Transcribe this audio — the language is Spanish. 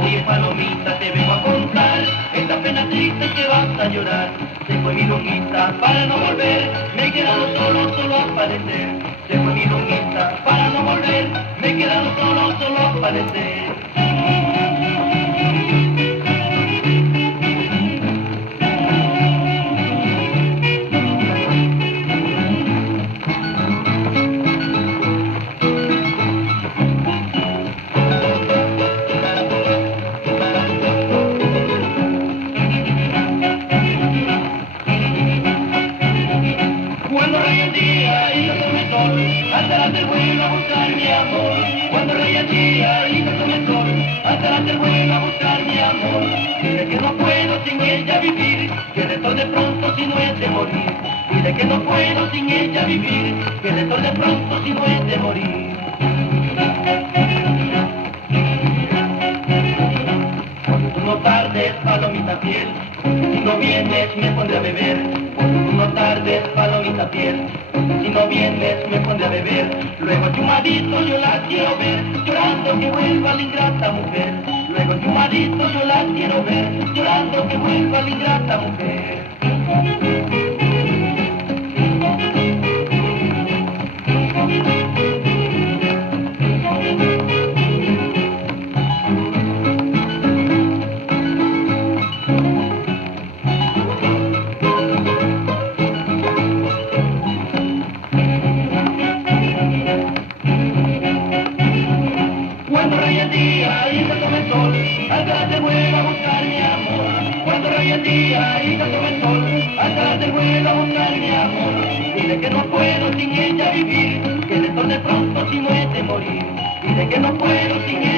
Oye palomita, te vengo a contar esta pena triste que vas a llorar. Se fue mi lunguita para no volver, me he quedado solo, solo a padecer. Se fue mi lunguita para no volver, me he quedado solo, solo a padecer. Cuando raya el día y no tome el sol, hasta la vuelo a buscar mi amor. Cuando raya el día y no tome el sol, hasta la vuelo a buscar mi amor. Dile que no puedo sin ella vivir, que de sol de pronto si no es de morir. Dile que no puedo sin ella vivir, que de sol de pronto si no es de morir. Tú no tardes, palomita fiel, si no vienes me pondré a beber. Tú no tardes, palomita fiel, si no vienes me pondré a beber. Luego chumadito yo la quiero ver, llorando que vuelva la ingrata mujer. Luego chumadito yo la quiero ver, llorando que vuelva la ingrata mujer. Cuando raya el día y no tome el sol, hasta te vuelvo a buscar mi amor. Cuando raya el día y no tome el sol, hasta te vuelvo a buscar mi amor. Dile que no puedo sin ella vivir, que de sol de pronto si no es de morir. Dile que no puedo sin ella